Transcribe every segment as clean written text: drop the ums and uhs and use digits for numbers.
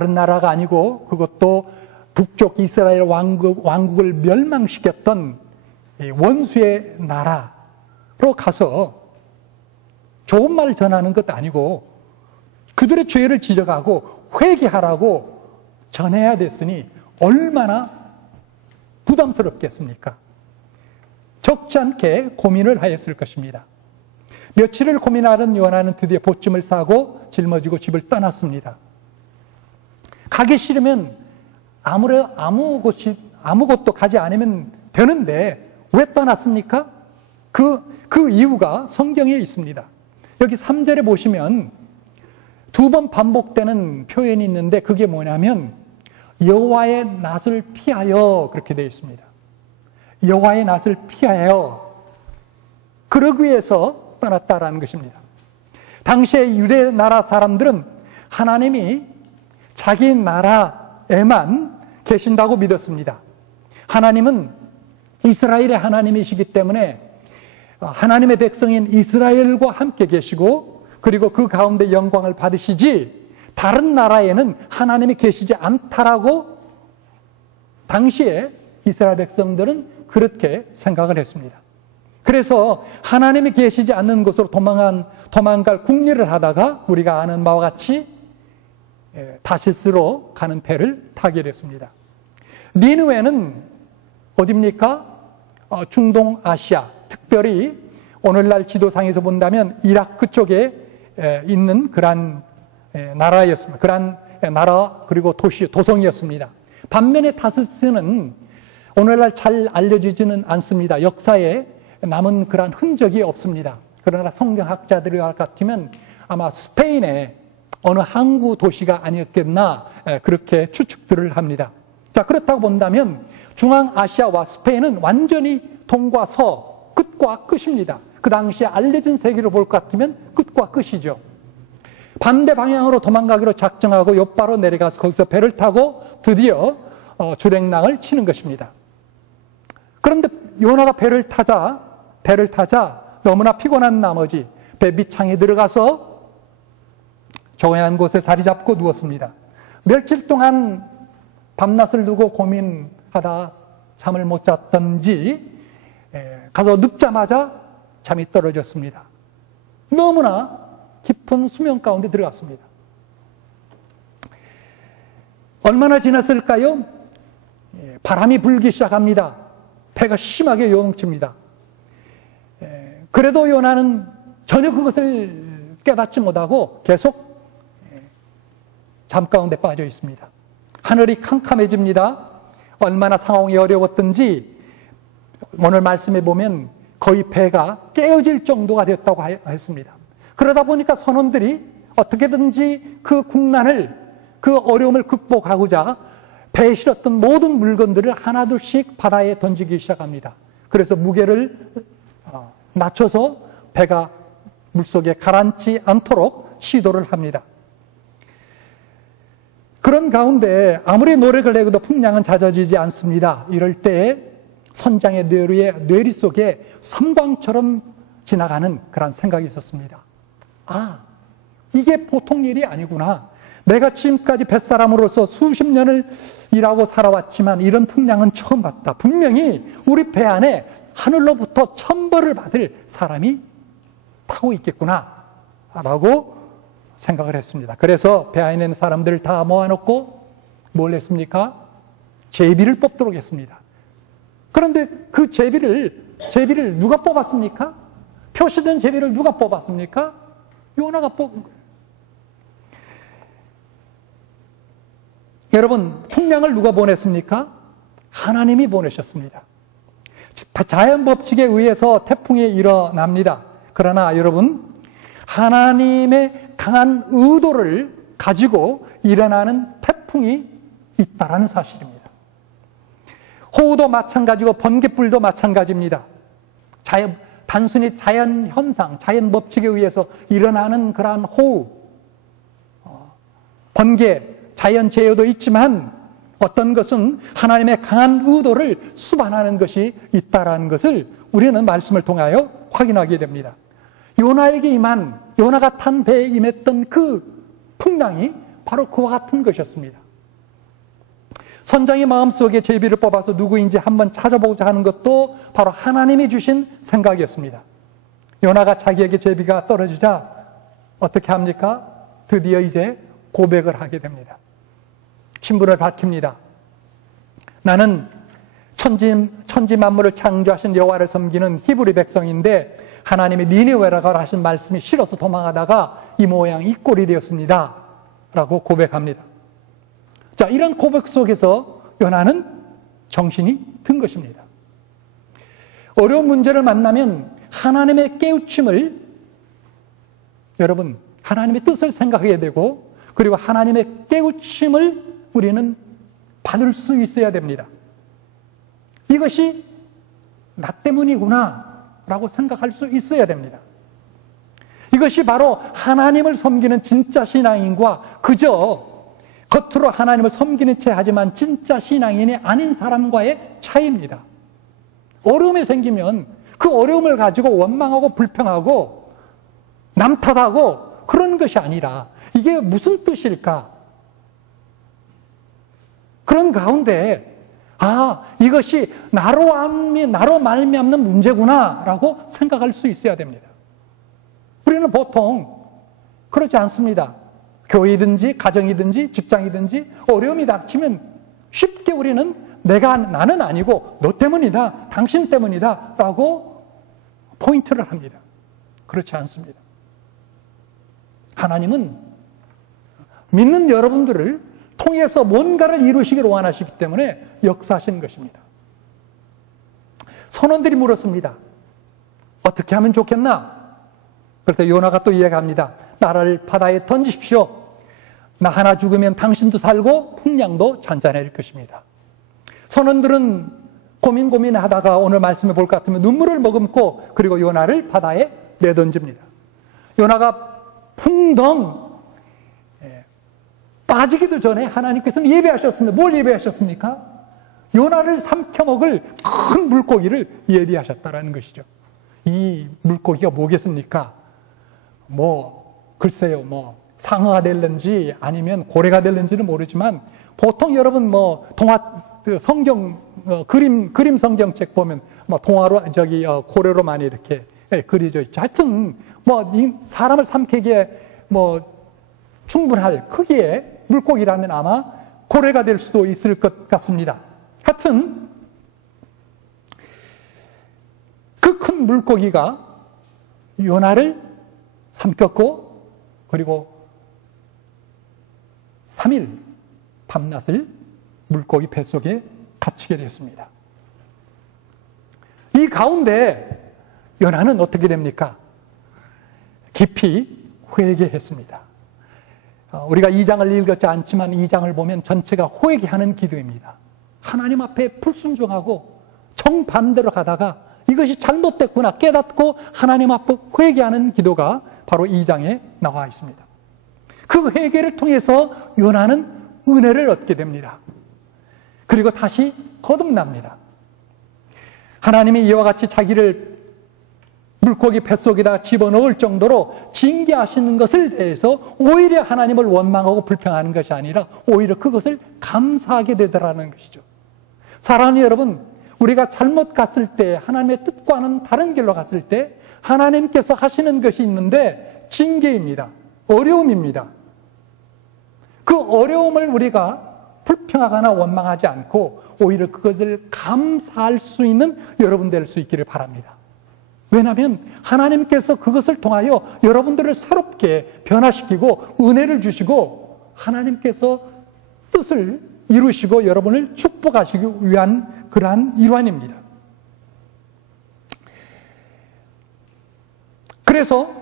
다른 나라가 아니고 그것도 북쪽 이스라엘 왕국을 멸망시켰던 원수의 나라로 가서 좋은 말 전하는 것도 아니고 그들의 죄를 지적하고 회개하라고 전해야 됐으니 얼마나 부담스럽겠습니까? 적지 않게 고민을 하였을 것입니다. 며칠을 고민하던 요나는 드디어 보쯤을 싸고 짊어지고 집을 떠났습니다. 가기 싫으면 아무것도 가지 않으면 되는데 왜 떠났습니까? 그 이유가 성경에 있습니다. 여기 3절에 보시면 2번 반복되는 표현이 있는데 그게 뭐냐면 여호와의 낯을 피하여 그렇게 되어 있습니다. 여호와의 낯을 피하여 그러기 위해서 떠났다라는 것입니다. 당시의 유대 나라 사람들은 하나님이 자기 나라에만 계신다고 믿었습니다. 하나님은 이스라엘의 하나님이시기 때문에 하나님의 백성인 이스라엘과 함께 계시고 그리고 그 가운데 영광을 받으시지 다른 나라에는 하나님이 계시지 않다라고 당시에 이스라엘 백성들은 그렇게 생각을 했습니다. 그래서 하나님이 계시지 않는 곳으로 도망갈 궁리를 하다가 우리가 아는 바와 같이 다시스로 가는 배를 타게 됐습니다. 니느웨는 어디입니까? 중동 아시아, 특별히 오늘날 지도상에서 본다면 이라크 쪽에 있는 그런 나라였습니다. 그런 나라 그리고 도성이었습니다. 반면에 다시스는 오늘날 잘 알려지지는 않습니다. 역사에 남은 그런 흔적이 없습니다. 그러나 성경학자들이 같으면 아마 스페인의 어느 항구 도시가 아니었겠나 그렇게 추측들을 합니다. 자, 그렇다고 본다면 중앙아시아와 스페인은 완전히 동과 서, 끝과 끝입니다. 그 당시에 알려진 세계로 볼 것 같으면 끝과 끝이죠. 반대 방향으로 도망가기로 작정하고 옆바로 내려가서 거기서 배를 타고 드디어 주랭랑을 치는 것입니다. 그런데 요나가 배를 타자 너무나 피곤한 나머지 배 밑창에 들어가서 조용한 곳에 자리 잡고 누웠습니다. 며칠 동안 밤낮을 두고 고민하다 잠을 못 잤던지 가서 눕자마자 잠이 떨어졌습니다. 너무나 깊은 수면 가운데 들어갔습니다. 얼마나 지났을까요? 바람이 불기 시작합니다. 배가 심하게 요동칩니다. 그래도 요나는 전혀 그것을 깨닫지 못하고 계속 잠 가운데 빠져 있습니다. 하늘이 캄캄해집니다. 얼마나 상황이 어려웠던지 오늘 말씀에 보면 거의 배가 깨어질 정도가 됐다고 했습니다. 그러다 보니까 선원들이 어떻게든지 그 국난을, 그 어려움을 극복하고자 배에 실었던 모든 물건들을 하나둘씩 바다에 던지기 시작합니다. 그래서 무게를 낮춰서 배가 물속에 가라앉지 않도록 시도를 합니다. 그런 가운데 아무리 노력을 내고도 풍랑은 잦아지지 않습니다. 이럴 때에 선장의 뇌리 속에 섬광처럼 지나가는 그런 생각이 있었습니다. 아, 이게 보통 일이 아니구나. 내가 지금까지 뱃사람으로서 수십 년을 일하고 살아왔지만 이런 풍랑은 처음 봤다. 분명히 우리 배 안에 하늘로부터 천벌을 받을 사람이 타고 있겠구나 라고 생각을 했습니다. 그래서 배 안에 있는 사람들을 다 모아놓고 뭘 했습니까? 제비를 뽑도록 했습니다. 그런데 그 제비를 누가 뽑았습니까? 표시된 제비를 누가 뽑았습니까? 요나가 뽑은 거예요. 여러분, 풍랑을 누가 보냈습니까? 하나님이 보내셨습니다. 자연 법칙에 의해서 태풍이 일어납니다. 그러나 여러분, 하나님의 강한 의도를 가지고 일어나는 태풍이 있다라는 사실입니다. 호우도 마찬가지고 번개불도 마찬가지입니다. 단순히 자연 현상, 자연 법칙에 의해서 일어나는 그러한 호우, 번개, 자연 재해도 있지만 어떤 것은 하나님의 강한 의도를 수반하는 것이 있다라는 것을 우리는 말씀을 통하여 확인하게 됩니다. 요나가 탄 배에 임했던 그 풍랑이 바로 그와 같은 것이었습니다. 선장의 마음속에 제비를 뽑아서 누구인지 한번 찾아보고자 하는 것도 바로 하나님이 주신 생각이었습니다. 요나가 자기에게 제비가 떨어지자 어떻게 합니까? 드디어 이제 고백을 하게 됩니다. 신분을 밝힙니다. 나는 천지 만물을 창조하신 여호와를 섬기는 히브리 백성인데 하나님이 니느웨라 가라 하신 말씀이 싫어서 도망하다가 이 모양 이 꼴이 되었습니다. 라고 고백합니다. 자, 이런 고백 속에서 요나는 정신이 든 것입니다. 어려운 문제를 만나면 하나님의 깨우침을, 여러분, 하나님의 뜻을 생각하게 되고, 그리고 하나님의 깨우침을 우리는 받을 수 있어야 됩니다. 이것이 나 때문이구나 라고 생각할 수 있어야 됩니다. 이것이 바로 하나님을 섬기는 진짜 신앙인과 그저 겉으로 하나님을 섬기는 채 하지만 진짜 신앙인이 아닌 사람과의 차이입니다. 어려움이 생기면 그 어려움을 가지고 원망하고 불평하고 남 탓하고 그런 것이 아니라 이게 무슨 뜻일까? 그런 가운데 이것이 나로 말미암는 문제구나라고 생각할 수 있어야 됩니다. 우리는 보통 그렇지 않습니다. 교회이든지 가정이든지 직장이든지 어려움이 닥치면 쉽게 우리는 나는 아니고 너 때문이다, 당신 때문이다 라고 포인트를 합니다. 그렇지 않습니다. 하나님은 믿는 여러분들을 통해서 뭔가를 이루시기를 원하시기 때문에 역사하시는 것입니다. 선원들이 물었습니다. 어떻게 하면 좋겠나? 그럴 때 요나가 또 이야기합니다. 나를 바다에 던지십시오. 나 하나 죽으면 당신도 살고 풍량도 잔잔해질 것입니다. 선원들은 고민하다가 오늘 말씀해 볼 것 같으면 눈물을 머금고 그리고 요나를 바다에 내던집니다. 요나가 풍덩 빠지기도 전에 하나님께서는 예배하셨습니다. 뭘 예배하셨습니까? 요나를 삼켜먹을 큰 물고기를 예비하셨다라는 것이죠. 이 물고기가 뭐겠습니까? 글쎄요, 상어가 될는지 아니면 고래가 될는지는 모르지만 보통 여러분 성경 그림 성경책 보면 동화로 고래로 많이 이렇게 그려져 있죠. 하여튼 사람을 삼키기에 충분할 크기의 물고기라면 아마 고래가 될 수도 있을 것 같습니다. 하여튼 그 큰 물고기가 요나를 삼켰고 그리고 3일 밤낮을 물고기 뱃속에 갇히게 되었습니다. 이 가운데 요나는 어떻게 됩니까? 깊이 회개했습니다. 우리가 2장을 읽었지 않지만 2장을 보면 전체가 회개하는 기도입니다. 하나님 앞에 불순종하고 정반대로 가다가 이것이 잘못됐구나 깨닫고 하나님 앞에 회개하는 기도가 바로 2장에 나와 있습니다. 그 회개를 통해서 요나는 은혜를 얻게 됩니다. 그리고 다시 거듭납니다. 하나님이 이와 같이 자기를 물고기 뱃속에다 집어넣을 정도로 징계하시는 것을 대해서 오히려 하나님을 원망하고 불평하는 것이 아니라 오히려 그것을 감사하게 되더라는 것이죠. 사랑하는 여러분, 우리가 잘못 갔을 때 하나님의 뜻과는 다른 길로 갔을 때 하나님께서 하시는 것이 있는데 징계입니다. 어려움입니다. 그 어려움을 우리가 불평하거나 원망하지 않고 오히려 그것을 감사할 수 있는 여러분 될 수 있기를 바랍니다. 왜냐하면 하나님께서 그것을 통하여 여러분들을 새롭게 변화시키고 은혜를 주시고 하나님께서 뜻을 이루시고 여러분을 축복하시기 위한 그러한 일환입니다. 그래서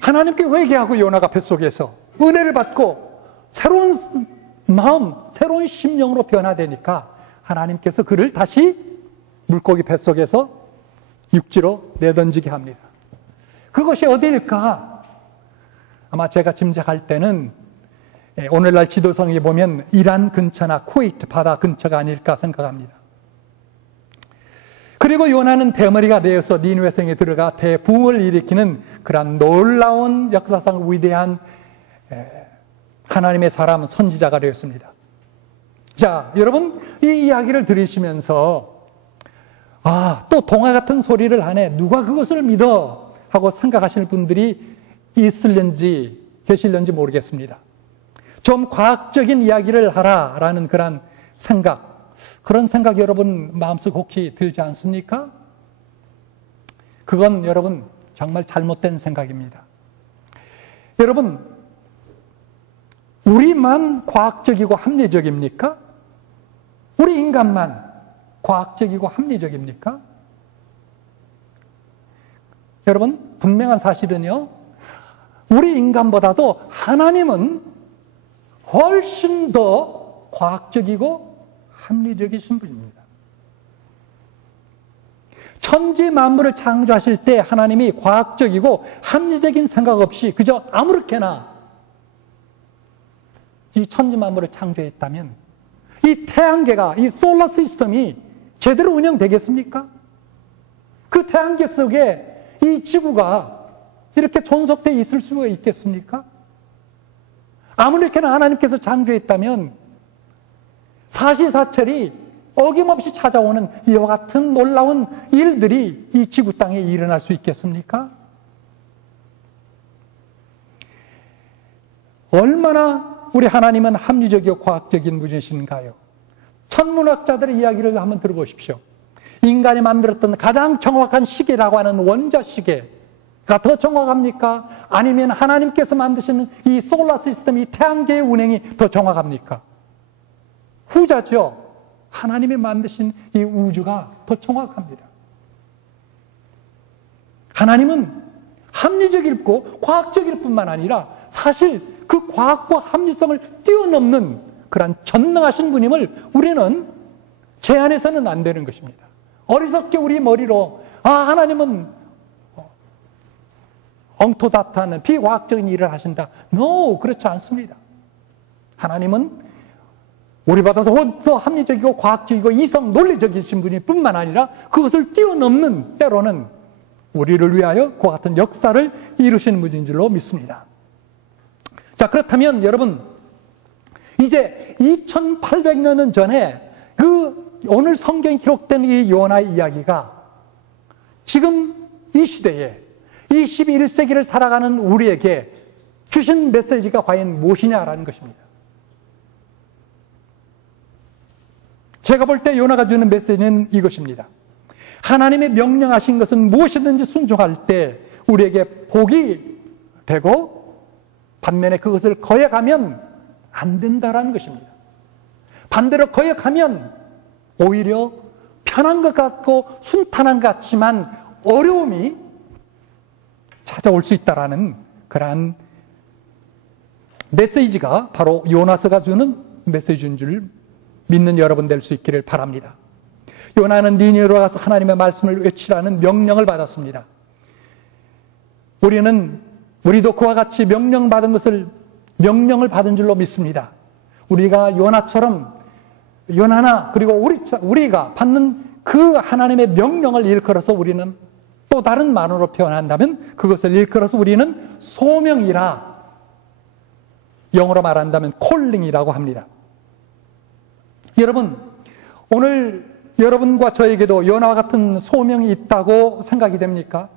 하나님께 회개하고 요나가 뱃속에서 은혜를 받고 새로운 마음, 새로운 심령으로 변화되니까 하나님께서 그를 다시 물고기 뱃속에서 육지로 내던지게 합니다. 그것이 어디일까? 아마 제가 짐작할 때는 오늘날 지도상에 보면 이란 근처나 쿠웨이트 바다 근처가 아닐까 생각합니다. 그리고 요나는 대머리가 되어서 니느웨 성에 들어가 대부흥을 일으키는 그러한 놀라운 역사상 위대한 하나님의 사람 선지자가 되었습니다. 자, 여러분 이 이야기를 들으시면서 또 동화 같은 소리를 하네. 누가 그것을 믿어? 하고 생각하시는 분들이 있을는지 계실는지 모르겠습니다. 좀 과학적인 이야기를 하라라는 그런 생각 여러분 마음속 혹시 들지 않습니까? 그건 여러분 정말 잘못된 생각입니다. 여러분, 우리만 과학적이고 합리적입니까? 우리 인간만 과학적이고 합리적입니까? 여러분, 분명한 사실은요, 우리 인간보다도 하나님은 훨씬 더 과학적이고 합리적이신 분입니다. 천지 만물을 창조하실 때 하나님이 과학적이고 합리적인 생각 없이 그저 아무렇게나 이 천지 만물을 창조했다면 이 태양계가, 이 솔라 시스템이 제대로 운영되겠습니까? 그 태양계 속에 이 지구가 이렇게 존속되어 있을 수가 있겠습니까? 아무렇게나 하나님께서 창조했다면 사시사철이 어김없이 찾아오는 이와 같은 놀라운 일들이 이 지구 땅에 일어날 수 있겠습니까? 얼마나 우리 하나님은 합리적이고 과학적인 분이신가요? 천문학자들의 이야기를 한번 들어보십시오. 인간이 만들었던 가장 정확한 시계라고 하는 원자 시계가 더 정확합니까? 아니면 하나님께서 만드시는 이 솔라 시스템, 이 태양계의 운행이 더 정확합니까? 후자죠. 하나님이 만드신 이 우주가 더 정확합니다. 하나님은 합리적이고 과학적일 뿐만 아니라 사실 그 과학과 합리성을 뛰어넘는 그런 전능하신 분임을 우리는 제한해서는 안 되는 것입니다. 어리석게 우리 머리로 하나님은 엉토다트하는 비과학적인 일을 하신다. No, 그렇지 않습니다. 하나님은 우리보다 더 합리적이고 과학적이고 이성 논리적이신 분일 뿐만 아니라 그것을 뛰어넘는 때로는 우리를 위하여 그와 같은 역사를 이루시는 분인 줄로 믿습니다. 자, 그렇다면 여러분, 이제 2800년 전에 오늘 성경에 기록된 이 요나의 이야기가 지금 이 시대에 21세기를 살아가는 우리에게 주신 메시지가 과연 무엇이냐라는 것입니다. 제가 볼 때 요나가 주는 메시지는 이것입니다. 하나님의 명령하신 것은 무엇이든지 순종할 때 우리에게 복이 되고 반면에 그것을 거역하면 안 된다라는 것입니다. 반대로 거역하면 오히려 편한 것 같고 순탄한 것 같지만 어려움이 찾아올 수 있다라는 그러한 메시지가 바로 요나서가 주는 메시지인 줄 믿는 여러분 될 수 있기를 바랍니다. 요나는 니느웨로 가서 하나님의 말씀을 외치라는 명령을 받았습니다. 우리도 그와 같이 명령을 받은 줄로 믿습니다. 우리가 요나나 그리고 우리가 받는 그 하나님의 명령을 일컬어서 우리는 또 다른 말로 표현한다면 그것을 일컬어서 우리는 소명이라, 영어로 말한다면 콜링이라고 합니다. 여러분, 오늘 여러분과 저에게도 요나와 같은 소명이 있다고 생각이 됩니까?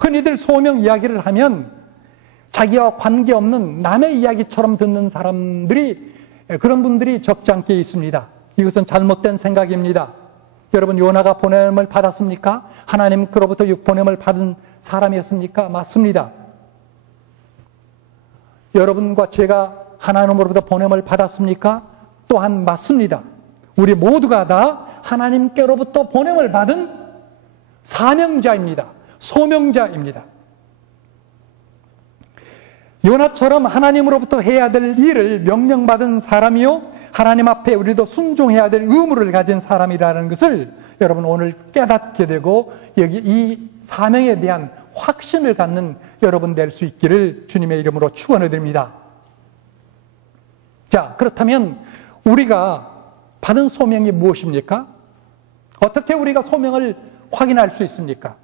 흔히들 소명 이야기를 하면 자기와 관계없는 남의 이야기처럼 듣는 그런 분들이 적지 않게 있습니다. 이것은 잘못된 생각입니다. 여러분, 요나가 보냄을 받았습니까? 하나님께로부터 보냄을 받은 사람이었습니까? 맞습니다. 여러분과 제가 하나님으로부터 보냄을 받았습니까? 또한 맞습니다. 우리 모두가 다 하나님께로부터 보냄을 받은 사명자입니다. 소명자입니다. 요나처럼 하나님으로부터 해야 될 일을 명령받은 사람이요, 하나님 앞에 우리도 순종해야 될 의무를 가진 사람이라는 것을 여러분 오늘 깨닫게 되고 여기 이 사명에 대한 확신을 갖는 여러분 될 수 있기를 주님의 이름으로 축원해 드립니다. 자, 그렇다면 우리가 받은 소명이 무엇입니까? 어떻게 우리가 소명을 확인할 수 있습니까?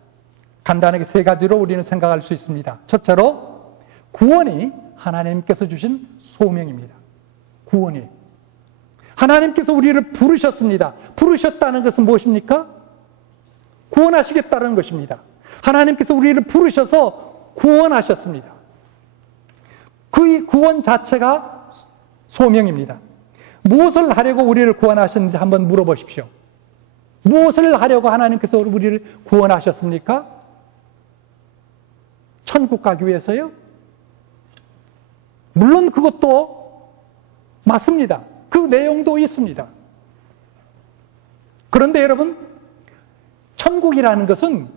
간단하게 세 가지로 우리는 생각할 수 있습니다. 첫째로 구원이 하나님께서 주신 소명입니다. 구원이. 하나님께서 우리를 부르셨습니다. 부르셨다는 것은 무엇입니까? 구원하시겠다는 것입니다. 하나님께서 우리를 부르셔서 구원하셨습니다. 그 구원 자체가 소명입니다. 무엇을 하려고 우리를 구원하셨는지 한번 물어보십시오. 무엇을 하려고 하나님께서 우리를 구원하셨습니까? 천국 가기 위해서요? 물론 그것도 맞습니다. 그 내용도 있습니다. 그런데 여러분, 천국이라는 것은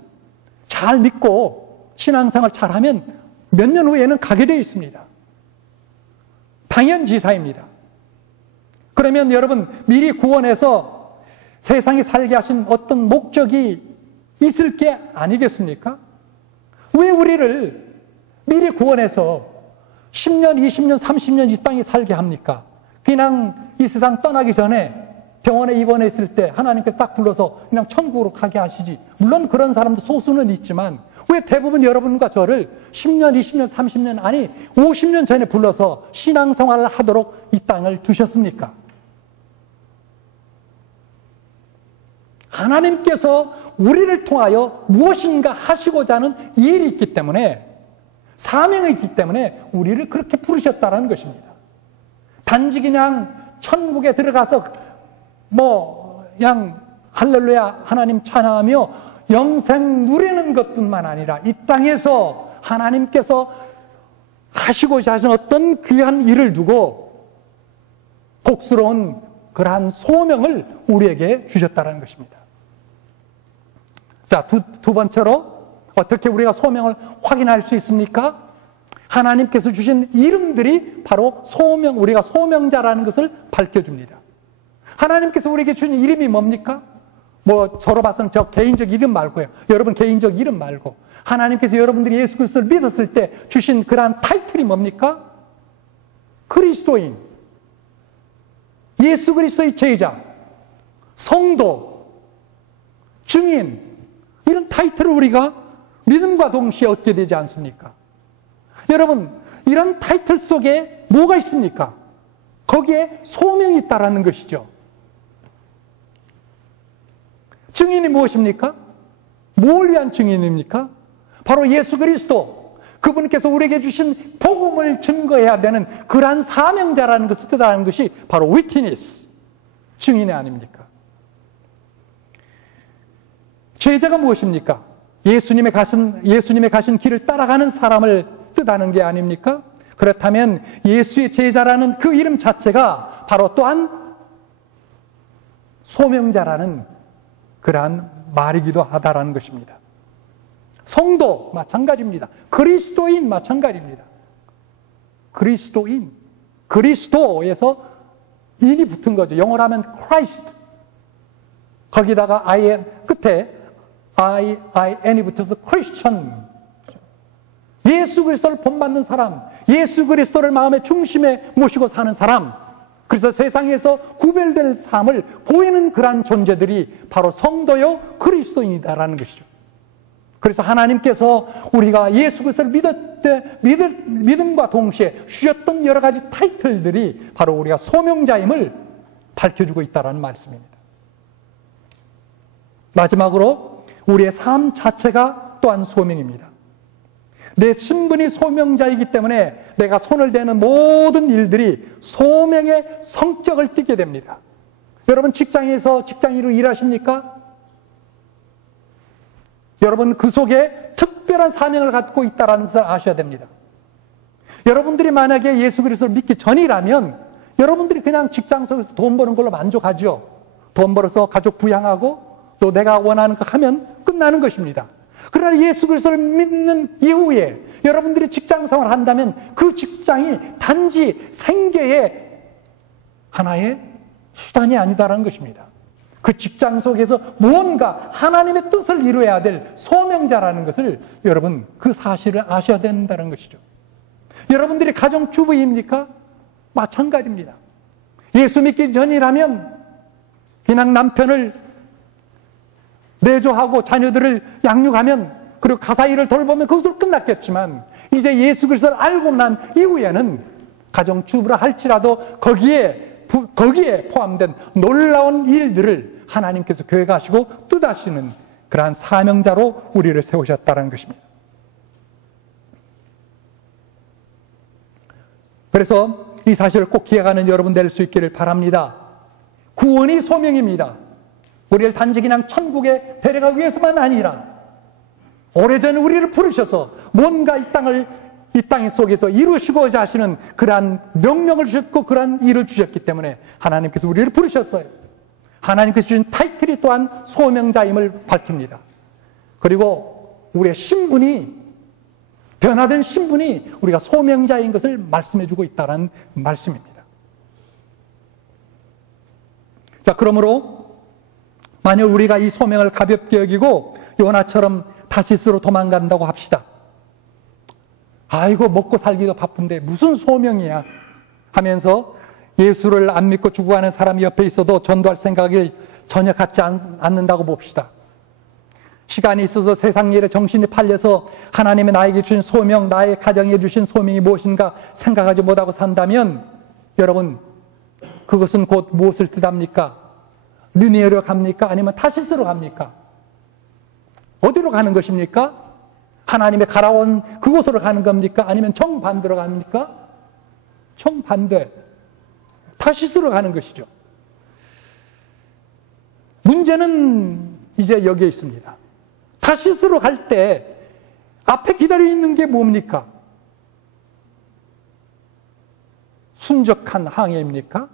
잘 믿고 신앙생활 잘하면 몇 년 후에는 가게 되어 있습니다. 당연지사입니다. 그러면 여러분, 미리 구원해서 세상에 살게 하신 어떤 목적이 있을 게 아니겠습니까? 왜 우리를 미리 구원해서 10년, 20년, 30년 이 땅에 살게 합니까? 그냥 이 세상 떠나기 전에 병원에 입원했을 때 하나님께서 딱 불러서 그냥 천국으로 가게 하시지. 물론 그런 사람도 소수는 있지만 왜 대부분 여러분과 저를 10년, 20년, 30년 아니 50년 전에 불러서 신앙생활을 하도록 이 땅을 두셨습니까? 하나님께서 우리를 통하여 무엇인가 하시고자 하는 일이 있기 때문에, 사명이 있기 때문에 우리를 그렇게 부르셨다는 것입니다. 단지 그냥 천국에 들어가서 그냥 할렐루야 하나님 찬양하며 영생 누리는 것뿐만 아니라 이 땅에서 하나님께서 하시고자 하신 어떤 귀한 일을 두고 복스러운 그러한 소명을 우리에게 주셨다는 것입니다. 자, 두 번째로 어떻게 우리가 소명을 확인할 수 있습니까? 하나님께서 주신 이름들이 바로 우리가 소명자라는 것을 밝혀줍니다. 하나님께서 우리에게 주신 이름이 뭡니까? 저로 봐서는 저 개인적 이름 말고요. 여러분 개인적 이름 말고. 하나님께서 여러분들이 예수 그리스도를 믿었을 때 주신 그러한 타이틀이 뭡니까? 그리스도인, 예수 그리스도의 제자, 성도, 증인, 이런 타이틀을 우리가 믿음과 동시에 얻게 되지 않습니까? 여러분, 이런 타이틀 속에 뭐가 있습니까? 거기에 소명이 있다라는 것이죠. 증인이 무엇입니까? 뭘 위한 증인입니까? 바로 예수 그리스도, 그분께서 우리에게 주신 복음을 증거해야 되는 그러한 사명자라는 것을 뜻하는 것이 바로 witness, 증인이 아닙니까? 제자가 무엇입니까? 예수님의 가신 길을 따라가는 사람을 뜻하는 게 아닙니까? 그렇다면 예수의 제자라는 그 이름 자체가 바로 또한 소명자라는 그러한 말이기도 하다라는 것입니다. 성도 마찬가지입니다. 그리스도인 마찬가지입니다. 그리스도인, 그리스도에서 인이 붙은 거죠. 영어로 하면 Christ, 거기다가 끝에 I-N이 붙어서 Christian, 예수 그리스도를 본받는 사람, 예수 그리스도를 마음의 중심에 모시고 사는 사람, 그래서 세상에서 구별될 삶을 보이는 그러한 존재들이 바로 성도요 그리스도인이다라는 것이죠. 그래서 하나님께서 우리가 예수 그리스도를 믿음과 동시에 주셨던 여러 가지 타이틀들이 바로 우리가 소명자임을 밝혀주고 있다는 말씀입니다. 마지막으로 우리의 삶 자체가 또한 소명입니다. 내 신분이 소명자이기 때문에 내가 손을 대는 모든 일들이 소명의 성격을 띠게 됩니다. 여러분 직장에서 직장인으로 일하십니까? 여러분 그 속에 특별한 사명을 갖고 있다는 것을 아셔야 됩니다. 여러분들이 만약에 예수 그리스도를 믿기 전이라면 여러분들이 그냥 직장 속에서 돈 버는 걸로 만족하죠. 돈 벌어서 가족 부양하고 또 내가 원하는 거 하면 끝나는 것입니다. 그러나 예수 그리스도를 믿는 이후에 여러분들이 직장 생활을 한다면 그 직장이 단지 생계의 하나의 수단이 아니다라는 것입니다. 그 직장 속에서 무언가 하나님의 뜻을 이루어야 될 소명자라는 것을 여러분 그 사실을 아셔야 된다는 것이죠. 여러분들이 가정주부입니까? 마찬가지입니다. 예수 믿기 전이라면 그냥 남편을 내조하고 자녀들을 양육하면 그리고 가사 일을 돌보면 그것으로 끝났겠지만 이제 예수 그리스도를 알고 난 이후에는 가정주부라 할지라도 거기에 포함된 놀라운 일들을 하나님께서 계획하시고 뜻하시는 그러한 사명자로 우리를 세우셨다는 것입니다. 그래서 이 사실을 꼭 기억하는 여러분 될 수 있기를 바랍니다. 구원이 소명입니다. 우리를 단지 그냥 천국에 데려가기 위해서만 아니라 오래전에 우리를 부르셔서 뭔가 이 땅 속에서 이루시고자 하시는 그러한 명령을 주셨고 그러한 일을 주셨기 때문에 하나님께서 우리를 부르셨어요. 하나님께서 주신 타이틀이 또한 소명자임을 밝힙니다. 그리고 우리의 신분이, 변화된 신분이 우리가 소명자인 것을 말씀해주고 있다는 말씀입니다. 자, 그러므로 만약 우리가 이 소명을 가볍게 여기고 요나처럼 다시스로 도망간다고 합시다. 아이고, 먹고 살기도 바쁜데 무슨 소명이야 하면서 예수를 안 믿고 죽어가는 사람이 옆에 있어도 전도할 생각이 전혀 갖지 않는다고 봅시다. 시간이 있어서 세상 일에 정신이 팔려서 하나님이 나에게 주신 소명, 나의 가정에 주신 소명이 무엇인가 생각하지 못하고 산다면 여러분, 그것은 곧 무엇을 뜻합니까? 느네로 갑니까? 아니면 타시스로 갑니까? 어디로 가는 것입니까? 하나님의 가라온 그곳으로 가는 겁니까? 아니면 정반대로 갑니까? 정반대. 타시스로 가는 것이죠. 문제는 이제 여기에 있습니다. 타시스로 갈 때 앞에 기다려 있는 게 뭡니까? 순적한 항해입니까?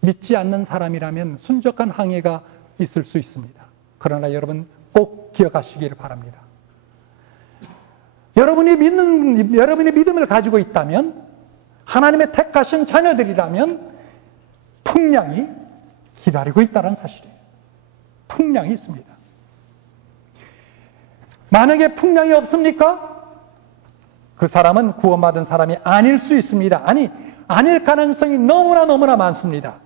믿지 않는 사람이라면 순적한 항해가 있을 수 있습니다. 그러나 여러분 꼭 기억하시기를 바랍니다. 여러분이 믿음을 가지고 있다면, 하나님의 택하신 자녀들이라면 풍랑이 기다리고 있다는 사실이에요. 풍랑이 있습니다. 만약에 풍랑이 없습니까? 그 사람은 구원받은 사람이 아닐 수 있습니다. 아닐 가능성이 너무나 많습니다.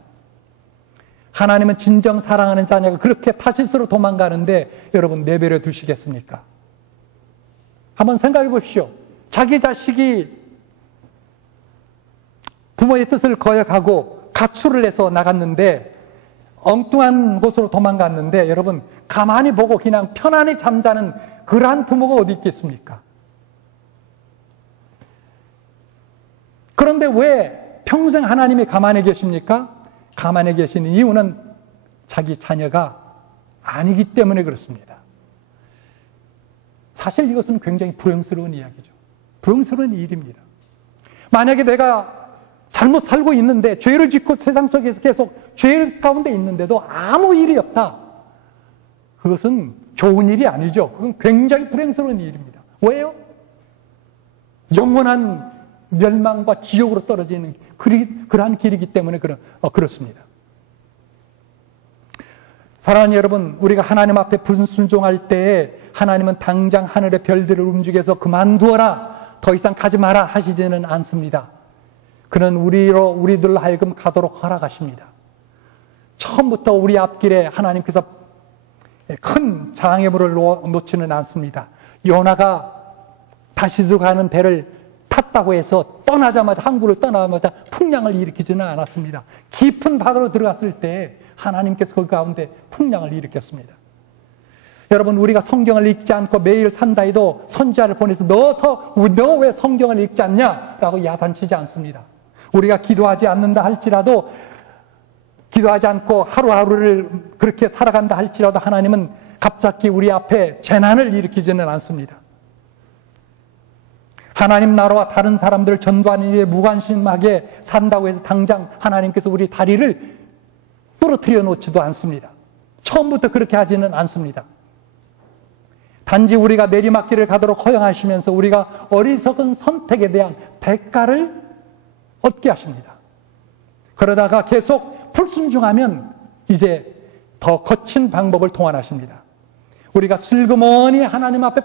하나님은 진정 사랑하는 자녀가 그렇게 타시스로 도망가는데 여러분 내버려 두시겠습니까? 한번 생각해 보십시오. 자기 자식이 부모의 뜻을 거역하고 가출을 해서 나갔는데 엉뚱한 곳으로 도망갔는데 여러분 가만히 보고 그냥 편안히 잠자는 그러한 부모가 어디 있겠습니까? 그런데 왜 평생 하나님이 가만히 계십니까? 가만히 계시는 이유는 자기 자녀가 아니기 때문에 그렇습니다. 사실 이것은 굉장히 불행스러운 이야기죠. 불행스러운 일입니다. 만약에 내가 잘못 살고 있는데 죄를 짓고 세상 속에서 계속 죄 가운데 있는데도 아무 일이 없다. 그것은 좋은 일이 아니죠. 그건 굉장히 불행스러운 일입니다. 왜요? 영원한 멸망과 지옥으로 떨어지는 그러한 길이기 때문에 그렇습니다. 사랑하는 여러분, 우리가 하나님 앞에 불순종할 때에 하나님은 당장 하늘의 별들을 움직여서 그만두어라, 더 이상 가지 마라 하시지는 않습니다. 그는 우리들로 하여금 가도록 허락하십니다. 처음부터 우리 앞길에 하나님께서 큰 장애물을 놓지는 않습니다. 요나가 다시스 가는 배를 탔다고 해서 항구를 떠나자마자 풍랑을 일으키지는 않았습니다. 깊은 바다로 들어갔을 때 하나님께서 그 가운데 풍랑을 일으켰습니다. 여러분, 우리가 성경을 읽지 않고 매일 산다 해도 선지자를 보내서 너 왜 성경을 읽지 않냐라고 야단치지 않습니다. 우리가 기도하지 않는다 할지라도, 기도하지 않고 하루하루를 그렇게 살아간다 할지라도 하나님은 갑자기 우리 앞에 재난을 일으키지는 않습니다. 하나님 나라와 다른 사람들을 전도하는 일에 무관심하게 산다고 해서 당장 하나님께서 우리 다리를 부러뜨려 놓지도 않습니다. 처음부터 그렇게 하지는 않습니다. 단지 우리가 내리막길을 가도록 허용하시면서 우리가 어리석은 선택에 대한 대가를 얻게 하십니다. 그러다가 계속 불순종하면 이제 더 거친 방법을 동원하십니다. 우리가 슬그머니 하나님 앞에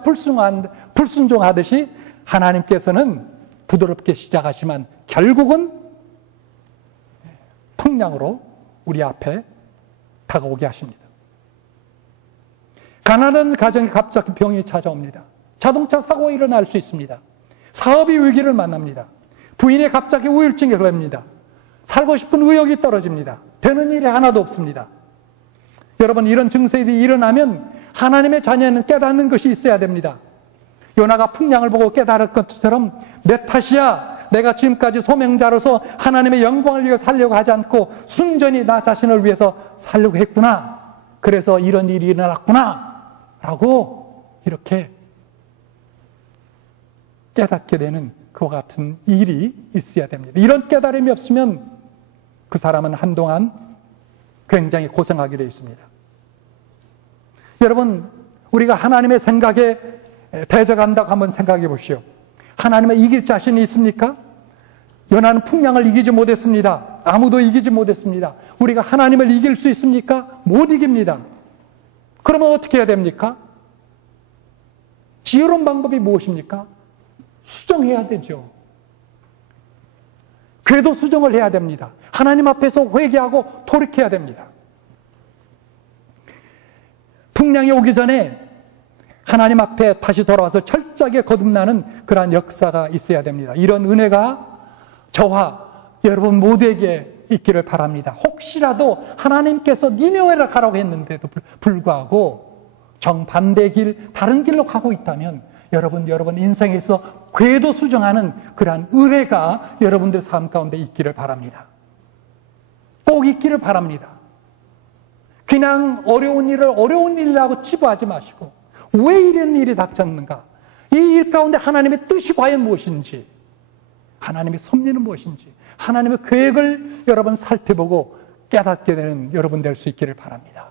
불순종하듯이 하나님께서는 부드럽게 시작하시면 결국은 풍랑으로 우리 앞에 다가오게 하십니다. 가난한 가정에 갑자기 병이 찾아옵니다. 자동차 사고가 일어날 수 있습니다. 사업이 위기를 만납니다. 부인이 갑자기 우울증에 걸립니다. 살고 싶은 의욕이 떨어집니다. 되는 일이 하나도 없습니다. 여러분, 이런 증세들이 일어나면 하나님의 자녀는 깨닫는 것이 있어야 됩니다. 요나가 풍랑을 보고 깨달을 것처럼 내 탓이야. 내가 지금까지 소명자로서 하나님의 영광을 위해 살려고 하지 않고 순전히 나 자신을 위해서 살려고 했구나. 그래서 이런 일이 일어났구나. 라고 이렇게 깨닫게 되는 그와 같은 일이 있어야 됩니다. 이런 깨달음이 없으면 그 사람은 한동안 굉장히 고생하게 되어 있습니다. 여러분, 우리가 하나님의 생각에 대적한다고 한번 생각해 보십시오. 하나님을 이길 자신이 있습니까? 요나는 풍랑을 이기지 못했습니다. 아무도 이기지 못했습니다. 우리가 하나님을 이길 수 있습니까? 못 이깁니다. 그러면 어떻게 해야 됩니까? 지혜로운 방법이 무엇입니까? 수정해야 되죠. 궤도 수정을 해야 됩니다. 하나님 앞에서 회개하고 돌이켜야 됩니다. 풍랑이 오기 전에 하나님 앞에 다시 돌아와서 철저하게 거듭나는 그러한 역사가 있어야 됩니다. 이런 은혜가 저와 여러분 모두에게 있기를 바랍니다. 혹시라도 하나님께서 니느웨로 가라고 했는데도 불구하고 정반대의 길, 다른 길로 가고 있다면 여러분 인생에서 궤도 수정하는 그러한 은혜가 여러분들 삶 가운데 있기를 바랍니다. 꼭 있기를 바랍니다. 그냥 어려운 일을 어려운 일이라고 치부하지 마시고 왜 이런 일이 닥쳤는가? 이 일 가운데 하나님의 뜻이 과연 무엇인지, 하나님의 섭리는 무엇인지, 하나님의 계획을 여러분 살펴보고 깨닫게 되는 여러분 될 수 있기를 바랍니다.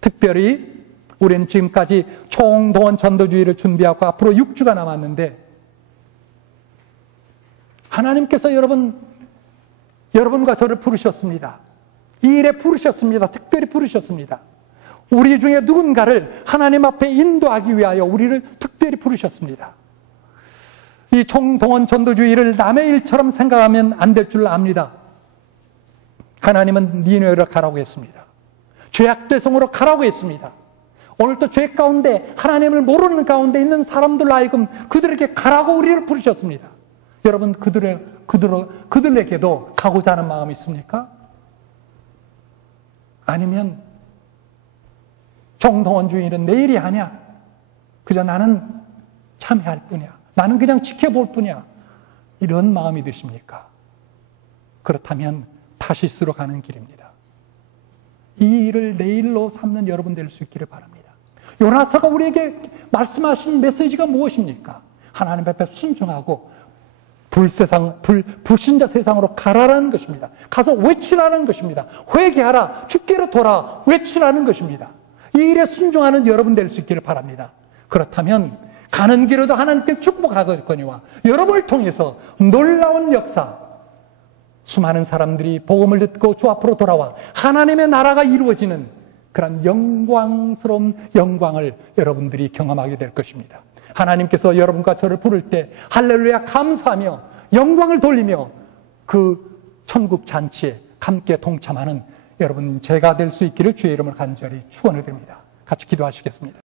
특별히 우리는 지금까지 총동원 전도주의를 준비하고 앞으로 6주가 남았는데 하나님께서 여러분과 저를 부르셨습니다. 이 일에 부르셨습니다. 특별히 부르셨습니다. 우리 중에 누군가를 하나님 앞에 인도하기 위하여 우리를 특별히 부르셨습니다. 이 총동원 전도주의를 남의 일처럼 생각하면 안 될 줄 압니다. 하나님은 니느웨로 가라고 했습니다. 죄악대성으로 가라고 했습니다. 오늘도 죄 가운데 하나님을 모르는 가운데 있는 사람들 하여금 그들에게 가라고 우리를 부르셨습니다. 여러분 그들에게도 가고자 하는 마음이 있습니까? 아니면 총동원주의는 내일이 아니야. 그저 나는 참여할 뿐이야. 나는 그냥 지켜볼 뿐이야. 이런 마음이 드십니까? 그렇다면 타시스로 가는 길입니다. 이 일을 내일로 삼는 여러분 될 수 있기를 바랍니다. 요나서가 우리에게 말씀하신 메시지가 무엇입니까? 하나님 앞에 순종하고 불신자 세상으로 가라라는 것입니다. 가서 외치라는 것입니다. 회개하라, 주께로 돌아 외치라는 것입니다. 이 일에 순종하는 여러분 될 수 있기를 바랍니다. 그렇다면 가는 길에도 하나님께서 축복하거니와 여러분을 통해서 놀라운 역사, 수많은 사람들이 복음을 듣고 주 앞으로 돌아와 하나님의 나라가 이루어지는 그런 영광스러운 영광을 여러분들이 경험하게 될 것입니다. 하나님께서 여러분과 저를 부를 때 할렐루야 감사하며 영광을 돌리며 그 천국 잔치에 함께 동참하는 여러분 제가 될 수 있기를 주의 이름으로 간절히 축원을 드립니다. 같이 기도하시겠습니다.